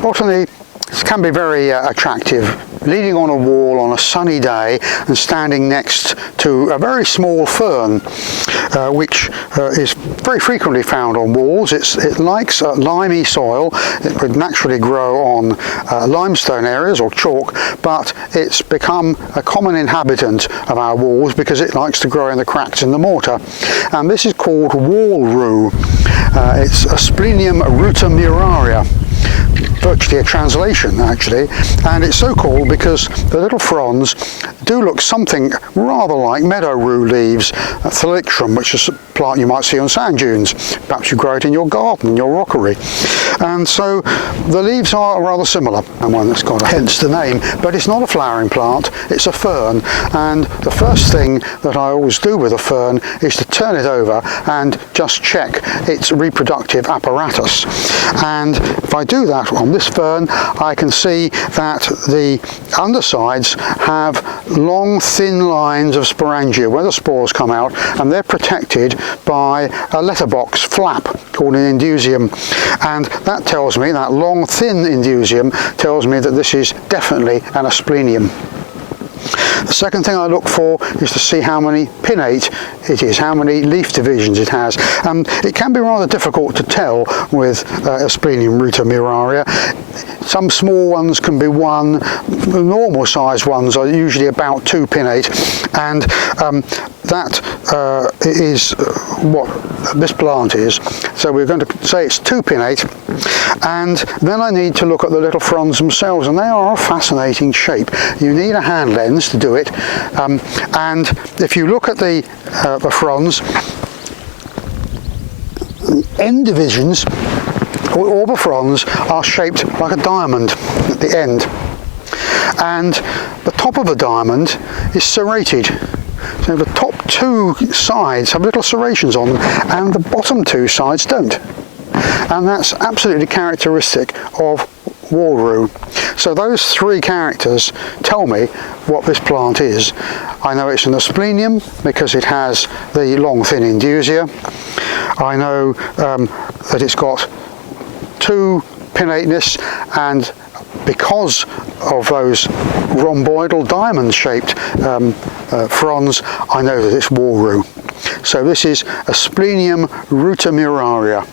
Botany can be very attractive. Leaning on a wall on a sunny day and standing next to a very small fern, which is very frequently found on walls. It likes limey soil. It would naturally grow on limestone areas or chalk, but it's become a common inhabitant of our walls because it likes to grow in the cracks in the mortar. And this is called Wall-rue. It's Asplenium rutamuraria. Virtually a translation actually, and it's so called because the little fronds do look something rather like meadow rue leaves, thalictrum, which is a plant you might see on sand dunes. Perhaps you grow it in your garden, in your rockery. And so the leaves are rather similar, and one that's got hence the name, but it's not a flowering plant, it's a fern. And the first thing that I always do with a fern is to turn it over and just check its reproductive apparatus. And if I do that on this fern, I can see that the undersides have long thin lines of sporangia where the spores come out, and they're protected by a letterbox flap called an indusium, and that tells me, that long thin indusium tells me that this is definitely an asplenium. The second thing I look for is to see how many pinnate it is, how many leaf divisions it has. It can be rather difficult to tell with Asplenium rutamuraria. Some small ones can be one, the normal sized ones are usually about 2 pinnate, and that is what this plant is. So we're going to say it's 2 pinnate, and then I need to look at the little fronds themselves, and they are a fascinating shape. You need a hand lens to do it, and if you look at the fronds, end divisions, all the fronds are shaped like a diamond at the end, and the top of a diamond is serrated. So the top 2 sides have little serrations on them, and the bottom 2 sides don't. And that's absolutely characteristic of Wall-rue. So those 3 characters tell me what this plant is. I know it's an asplenium because it has the long thin indusia. I know that it's got 2 pinnateness, and because of those rhomboidal diamond-shaped fronds, I know that it's Wall-rue. So this is Asplenium rutamuraria.